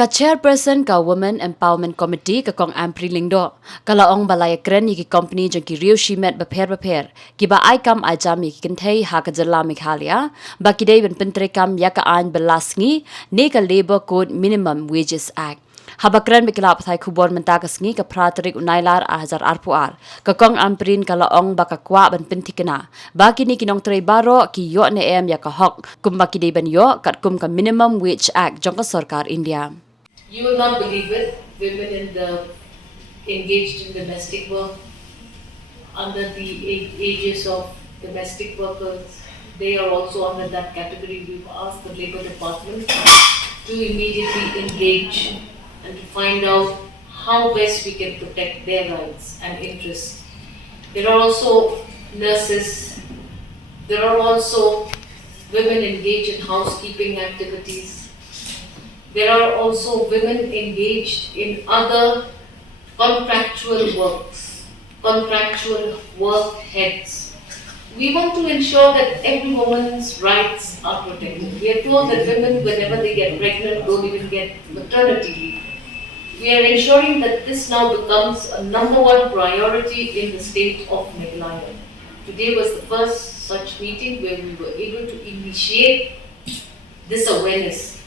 Ka chairperson ka Women Empowerment Committee ka kong ampri lingdo. Kalaong balaya kren yi ki company jang ki riu shimet baper. Kiba ay kam ay jam yi ki kintay ha ka Jylla Meghalaya. Baki day ben pentre kam ya ka ayn belasngi ne ka Labor Code Minimum Wages Act. Habakren mikilap thay Khubor mentakas ngi ka pratarik unailar ahazar arpuar. Ka kong amprin kalaong baka kwa ben pentikena. Baki ni kinong tray baro ki yo ne em ya ka hok. Kum baki day ben yo Katkum ka Minimum Wage Act jong ka sarkar India. You will not believe it, women engaged in domestic work, under the ages of domestic workers, they are also under that category. We've asked the Labour Department to immediately engage and to find out how best we can protect their rights and interests. There are also nurses, there are also women engaged in housekeeping activities. There are also women engaged in other contractual work heads. We want to ensure that every woman's rights are protected. We are told that women, whenever they get pregnant, don't even get maternity leave. We are ensuring that this now becomes a #1 priority in the state of Meghalaya. Today was the first such meeting where we were able to initiate this awareness.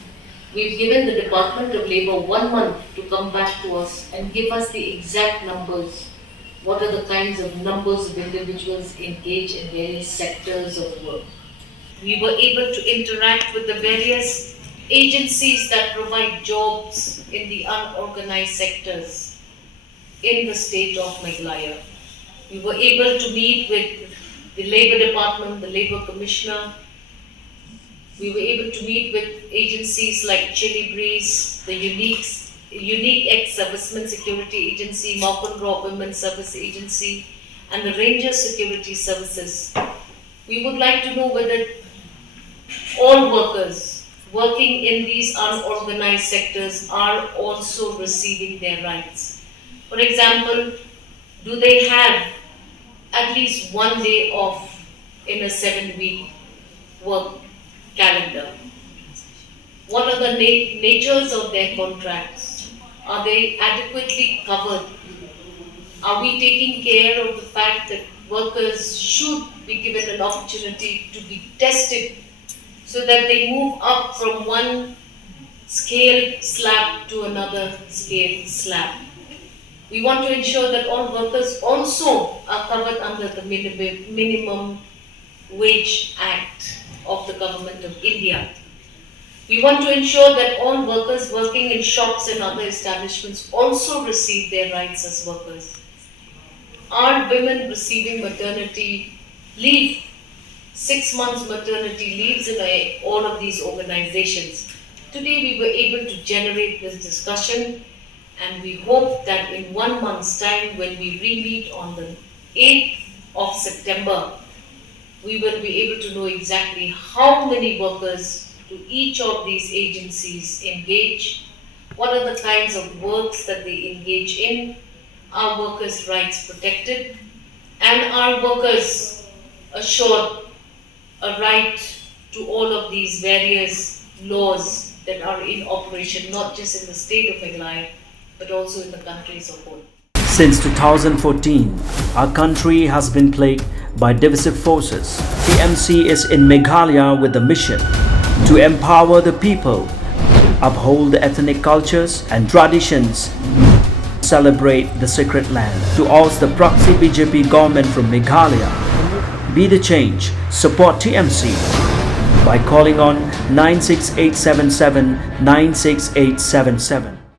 We've given the Department of Labour 1 month to come back to us and give us the exact numbers. What are the kinds of numbers of individuals engaged in various sectors of work? We were able to interact with the various agencies that provide jobs in the unorganized sectors in the state of Meghalaya. We were able to meet with the Labour Department, the Labour Commissioner. We were able to meet with agencies like Chili Breeze, the Unique Ex-Servicemen Security Agency, Maukonraw Women's Service Agency, and the Ranger Security Services. We would like to know whether all workers working in these unorganized sectors are also receiving their rights. For example, do they have at least 1 day off in a 7-week work calendar? What are the natures of their contracts? Are they adequately covered? Are we taking care of the fact that workers should be given an opportunity to be tested so that they move up from one scale slab to another scale slab? We want to ensure that all workers also are covered under the Minimum Wage Act of the Government of India. We want to ensure that all workers working in shops and other establishments also receive their rights as workers. Are women receiving maternity leave, 6 months maternity leaves in all of these organizations? Today we were able to generate this discussion, and we hope that in 1 month's time, when we re-meet on the 8th of September, we will be able to know exactly how many workers do each of these agencies engage, what are the kinds of works that they engage in, are workers' rights protected, and are workers assured a right to all of these various laws that are in operation, not just in the state of Meghalaya, but also in the country as a whole. Since 2014, our country has been plagued by divisive forces. TMC is in Meghalaya with the mission to empower the people, uphold the ethnic cultures and traditions, celebrate the sacred land. To oust the proxy BJP government from Meghalaya, be the change, support TMC by calling on 96877 96877.